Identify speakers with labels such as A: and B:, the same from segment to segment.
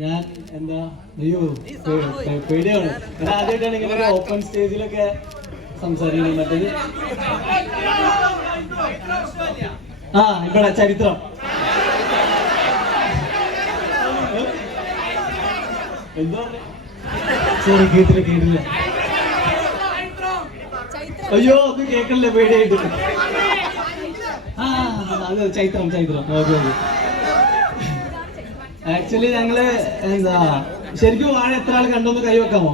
A: ഞാൻ എന്താ അയ്യോ പേടിയാണ്. ഞാൻ ആദ്യമായിട്ടാണ് ഇങ്ങനെ ഓപ്പൺ സ്റ്റേജിലൊക്കെ സംസാരിക്കുന്നത്. മറ്റേത്? ആ ഇവിടെ ചരിത്രം. എന്തോ ശരി കേട്ടില്ല കേട്ടില്ല. അയ്യോ അത് കേക്കണില്ല പേടിയായിട്ട്. ആ അത് Chaithram Chaithram. Okay okay. Actually ഞങ്ങൾ എന്താ ശരിക്കും വാഴ എത്ര ആൾ കണ്ടൊന്ന് കൈവെക്കാമോ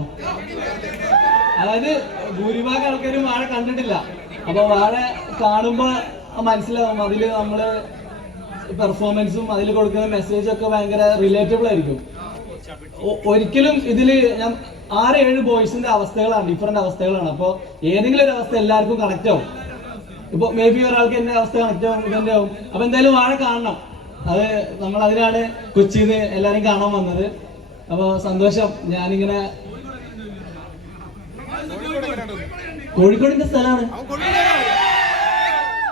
A: അതായത് ഭൂരിഭാഗം ആൾക്കാരും വാഴ കണ്ടിട്ടില്ല. അപ്പൊ വാഴ കാണുമ്പോ മനസ്സിലാവും. അതിൽ നമ്മൾ പെർഫോമൻസും അതിൽ കൊടുക്കുന്ന മെസ്സേജും ഒക്കെ ഭയങ്കര റിലേറ്റബിൾ ആയിരിക്കും. ഒരിക്കലും ഇതിൽ ഞാൻ ആറ് ഏഴ് ബോയ്സിന്റെ അവസ്ഥകളാണ് ഡിഫറെന്റ് അവസ്ഥകളാണ്. അപ്പോൾ ഏതെങ്കിലും ഒരു അവസ്ഥ എല്ലാവർക്കും കണക്ട് ആവും. ഇപ്പൊ മേ ബി ഒരാൾക്ക് എന്റെ അവസ്ഥ കണക്ട് ആവും ഇതെന്റെ ആവും. അപ്പൊ എന്തായാലും വാഴ കാണണം. അത് നമ്മൾ അതിനാണ് കൊച്ചിയിൽ നിന്ന് എല്ലാരും കാണാൻ വന്നത്. അപ്പൊ സന്തോഷം. ഞാനിങ്ങനെ കോഴിക്കോടിന്റെ സ്ഥലമാണ്.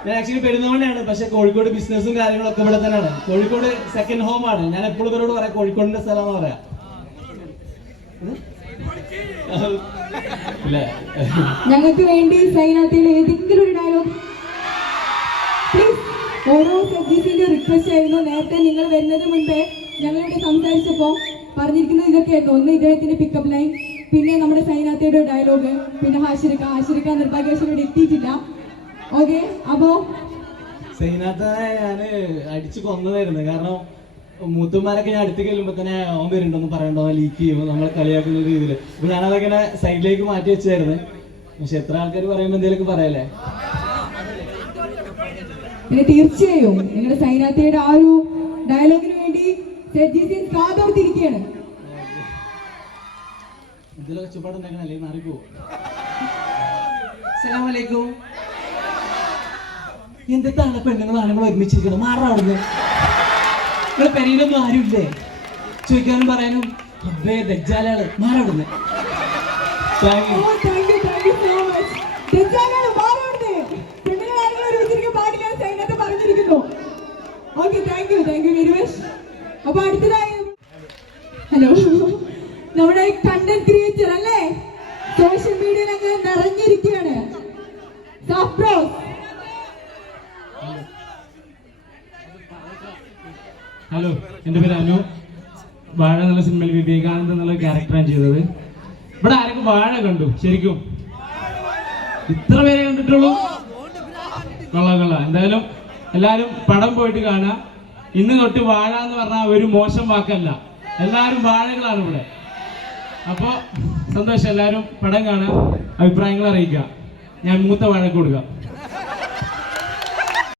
A: ഞാൻ ആക്ച്വലി പെരുന്നവണ്ണയാണ് പക്ഷെ കോഴിക്കോട് ബിസിനസ്സും കാര്യങ്ങളൊക്കെ ഇവിടെ തന്നെയാണ്. കോഴിക്കോട് സെക്കൻഡ് ഹോം ആണ്. ഞാൻ എപ്പോഴും ഇവരോട് പറയാം കോഴിക്കോടിന്റെ സ്ഥലം പറയാ.
B: ഞങ്ങൾക്ക് വേണ്ടി ഏതെങ്കിലും ഓരോ റിക്വസ്റ്റ് ആയിരുന്നു. നേരത്തെ നിങ്ങൾ വരുന്നതിന് മുൻപേ ഞങ്ങളിവിടെ സംസാരിച്ചപ്പോൾ പറഞ്ഞിരിക്കുന്നത് ഇതൊക്കെയായിരുന്നു. ഒന്ന് ഇദ്ദേഹത്തിന്റെ പിക്കപ്പ് ലൈൻ പിന്നെ നമ്മുടെ സൈനാത്തയുടെ ഡയലോഗ് പിന്നെ ഹാഷിരിക്ക. ഹാഷിരിക്ക നിർഭാഗ്യവശം ഇവിടെ എത്തിയിട്ടില്ല. ഓക്കെ അപ്പോ?
A: സൈനാഥനെ ഞാൻ അടിച്ചു കൊന്നതായിരുന്നു. കാരണം മൂത്തുമാരൊക്കെ ഞാൻ അടുത്ത് കേൾക്കുമ്പോ തന്നെ ഓൻ വരുന്നുണ്ടെന്ന് പറയണ്ടോ ലീക്ക് ചെയ്യുമ്പോൾ നമ്മളെ കളിയാക്കുന്ന രീതിയിൽ അപ്പൊ ഞാനതൊക്കെ സൈഡിലേക്ക് മാറ്റി വെച്ചായിരുന്നു. പക്ഷെ എത്ര ആൾക്കാർ പറയുമ്പോ എന്തെങ്കിലുമൊക്കെ പറയല്ലേ?
B: പിന്നെ തീർച്ചയായും നിങ്ങളുടെ സൈനാത്തയുടെ ആ ഒരു ഡയലോഗിന് വേണ്ടി കാതോർത്തിരിക്കുകയാണ്.
A: ഇതിലൊക്കെ ചുപ്പാടുണ്ടാക്കണ അല്ലെങ്കിൽ മാറിപ്പോ സലാമലൈക്കും എന്താണ് പെണ്ണുങ്ങൾ ആണുങ്ങൾ ഒരുമിച്ചിരിക്കണം മാറാ അവിടുന്ന്. നിങ്ങളെ പെരയിലൊന്നും ആരുമില്ലേ? ചോദിക്കാനും പറയാനും അബ്ബേ ദജ്ജാലാണ് മാറാ അവിടുന്ന്.
B: ഹലോ നമ്മുടെ കണ്ടന്റ് ക്രിയേറ്റർ അല്ലേ? സോഷ്യൽ അങ്ങനെ നിറഞ്ഞിരിക്കുകയാണ്. സാഫ്രോസ്
C: ഹലോ എന്റെ പേര് അനു. വാഴ എന്നുള്ള സിനിമയിൽ വിവേകാനന്ദ എന്നുള്ള ക്യാരക്ടറാണ് ചെയ്തത്. ഇവിടെ ആരെങ്കിലും വാഴ കണ്ടു? ശരിക്കും. ഇത്ര പേരെ കണ്ടിട്ടുള്ളൂ? കൊള്ളാം കൊള്ളാം. എന്തായാലും എല്ലാരും പടം പോയിട്ട് കാണാം. ഇന്ന് തൊട്ട് വാഴ എന്ന് പറഞ്ഞാൽ ഒരു മോശം വാക്കല്ല. എല്ലാരും വാഴകളാണ് ഇവിടെ. അപ്പോൾ സന്തോഷം. എല്ലാരും പടം കാണാം. അഭിപ്രായങ്ങൾ അറിയിക്കാം. ഞാൻ മൂത്ത വാഴ കൊടുക്കാം.